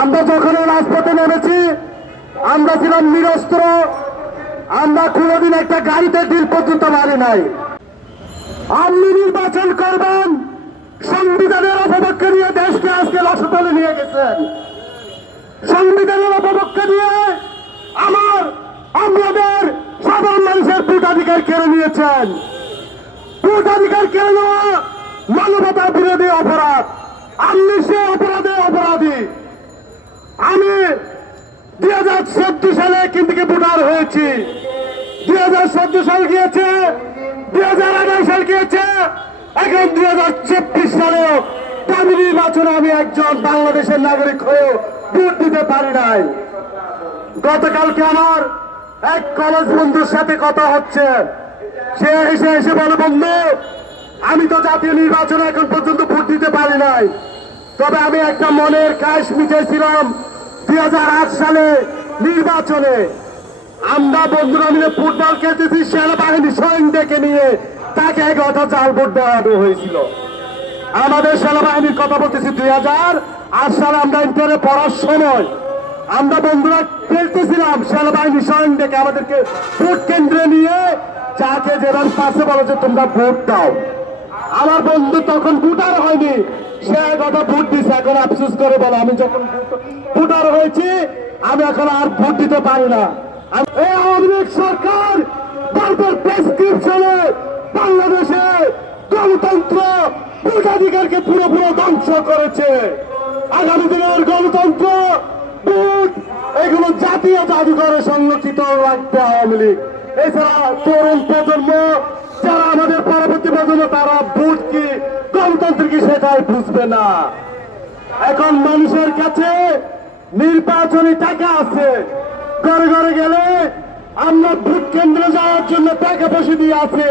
আমরা যখন রাজপথে নেমেছি, আমরা ছিলাম নিরস্ত্র, আমরা কোনোদিন একটা গাড়িতে দিল পর্যন্ত মারি নাই। আপনি নির্বাচন করবেন, সংবিধানের অপপক্ষে নিয়ে দেশকে আজকে রসতলে নিয়ে গেছেন। সংবিধানের অপপক্ষে নিয়ে আমার আমাদের সাধারণ মানুষের ভোটাধিকার কেড়ে নিয়েছেন। ভোটাধিকার কেড়ে নেওয়া মানবতা বিরোধী অপরাধ। আপনি সে অপরাধী চোদ্দ সালে কিন্তু ভোটার হয়েছি? দুই হাজার চোদ্দ সাল গিয়েছে দুই হাজার এগারো সাল গিয়েছে, এখন দুই হাজার চব্বিশ সালেও দাবি নির্বাচনে আমি একজন বাংলাদেশের নাগরিক হয়ে ভোট দিতে পারি নাই। গতকালকে আমার এক কলেজ বন্ধুর সাথে কথা হচ্ছে। সে এসে এসে বলে, বন্ধু, আমি তো জাতীয় নির্বাচনে এখন পর্যন্ত ভোট দিতে পারি নাই। তবে আমি একটা মনের কাশ মিটেছিলাম দুই সালে। নির্বাচনে আমরা বন্ধুরা মিলে ফুটবল খেলতেছি, সেনাবাহিনী স্বয়ং ডেকে নিয়ে। তাকে এগারোটা জাল ভোট দেওয়ানো হয়েছিল। আমাদের সেনাবাহিনীর কথা বলতেছি দুই হাজার আট সালে আমরা ইন্টারে পড়ার সময় আমরা বন্ধুরা খেলতেছিলাম, সেনাবাহিনী স্বয়ং ডেকে আমাদেরকে ভোট কেন্দ্রে নিয়ে। যাকে যেভাবে পাশে বলো যে তোমরা ভোট দাও। আমার বন্ধু তখন ভোটার হয়নি। সে কথা ভোট দিছে, এখন আফসোস করে বলো, আমি যখন ভোটার হয়েছি, আমি এখন আর ভোট দিতে পারি না। সরকার বাংলাদেশে গণতন্ত্র ভোটাধিকারকে পুরোপুরো ধ্বংস করেছে। আগামী দিনের গণতন্ত্র, ভোট, এগুলো জাতীয় জাদুঘরে সংরক্ষিত রাখবে আওয়ামী লীগ। এছাড়া তরুণ প্রজন্ম, যারা আমাদের প্রজন্ম তারা ভোট কি গণতন্ত্র কি সেটাই বুঝবে না। এখন মানুষের কাছে নির্বাচনী টাকা আছে। ঘরে ঘরে গেলে আমরা ভোট কেন্দ্রে যাওয়ার জন্য টাকা পয়সা দিয়ে আছে।